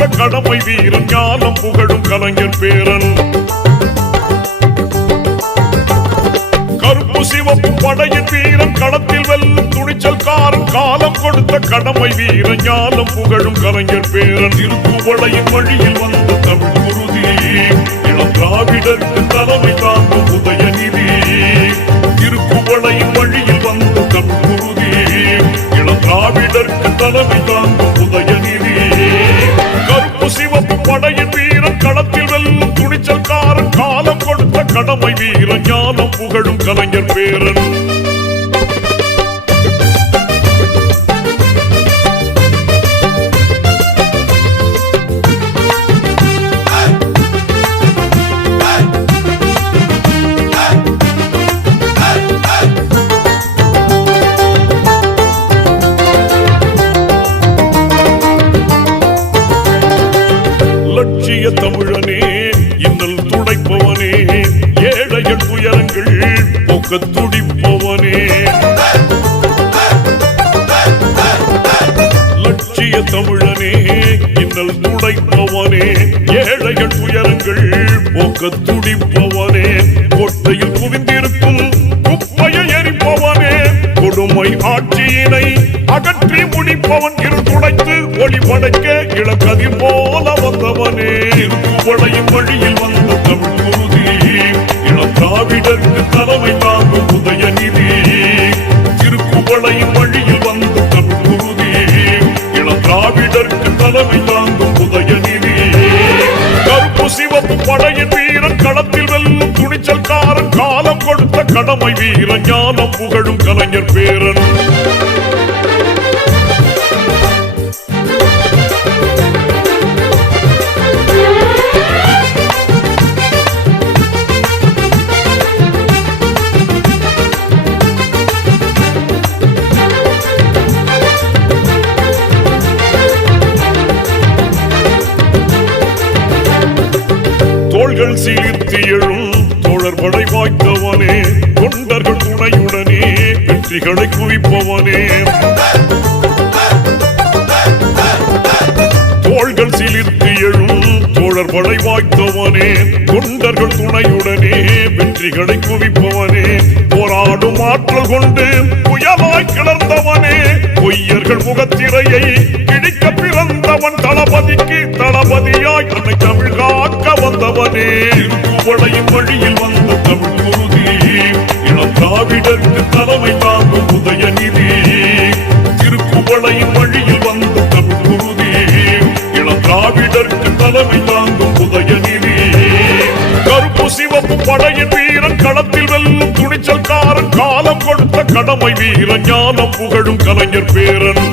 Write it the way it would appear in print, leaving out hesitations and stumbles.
கொடுத்த கடமை வீரன் ஞானம் புகழும் கலைஞர் பேரன். கருப்பு சிவப்பு படையின் வீரன் களத்தில் வெல்லும் துணிச்சல்காரன் காலம் கொடுத்த கடமை வீரன் ஞானம் புகழும் கலைஞர் பேரன். திருக்குவளையின் வழியில் வந்த தமிழ் குருதி இளம் திராவிடருக்கு தலைமை தாங்கும் உதயநிதி. திருக்குவளையின் வழியில் வந்த தமிழ் குருதி இளம் திராவிடருக்கு தலைமை தாங்கும் உதயநிதி. கருப்பு சிவப்பு படையின் வீரன் களத்தில் வெல்லும் துணிச்சல்காரன் காலம் கொடுத்த கடமை வீரன் ஞானம் புகழும் கலைஞர் பேரன். லட்சிய தமிழனே இன்னல் துடைப்பவனே ஏழைகள் துயரங்கள் போக்க துடிப்பவனே. லட்சிய தமிழனே இன்னல் துடைப்பவனே ஏழைகள் துயரங்கள் போக்க துடிப்பவனே. கோட்டையில் குவிந்திருக்கும் குப்பையை எரிப்பவனே கொடுமை ஆட்சியினை அகற்றி முடிப்பவன். இருள் துடைத்து ஒளி படைக்க இளக்கதிர் போல வந்தவனே. திருக்குவளையின் வழியில் வந்த தமிழ் குருதி இளம் திராவிடருக்கு தலைமை தாங்கும் உதயநிதி. திருக்குவளையின் வழியில் வந்த தமிழ் குருதி இளம் திராவிடருக்கு தலைமை தாங்கும் உதயநிதி. கருப்பு சிவப்பு படையின் வீரன் களத்தில் வெல்லும் துணிச்சல்காரன் காலம் கொடுத்த கடமை வீரன் ஞானம் புகழும் கலைஞர் பேரன். தோள்கள் சீர்த்தி எழும் தோழர் படை வாய்த்தவனே தொண்டர்கள் துணையுடனே வெற்றிகளை குவிப்பவனே. தோள்கள் சீர்த்தி எழும் தோழர் படை வாய்த்தவனே தொண்டர்கள் துணையுடனே வெற்றிகளை குவிப்பவனே. போராடும் ஆற்றல் கொண்டு புயலாய் கிளர்ந்தவனே பொய்யர்கள் முகத்திரையை கிழிக்க பிறந்தவன். தளபதிக்கு தளபதியாய் அன்னை தமிழ் காக்க வந்தவனே. திருக்குவளையின் வழியில் வந்த தமிழ் குருதி இளம் திராவிடருக்கு தலைமை தாங்கும் உதயநிதி. திருக்குவளையின் வழியில் வந்த தமிழ் குருதி இளம் திராவிடருக்கு தலைமை தாங்கும் உதயநிதி. கருப்பு சிவப்பு படையின் வீரன் களத்தில் வெல்லும் துணிச்சல்காரன் காலம் கொடுத்த கடமை வீரன் ஞானம் புகழும் கலைஞர் பேரன்.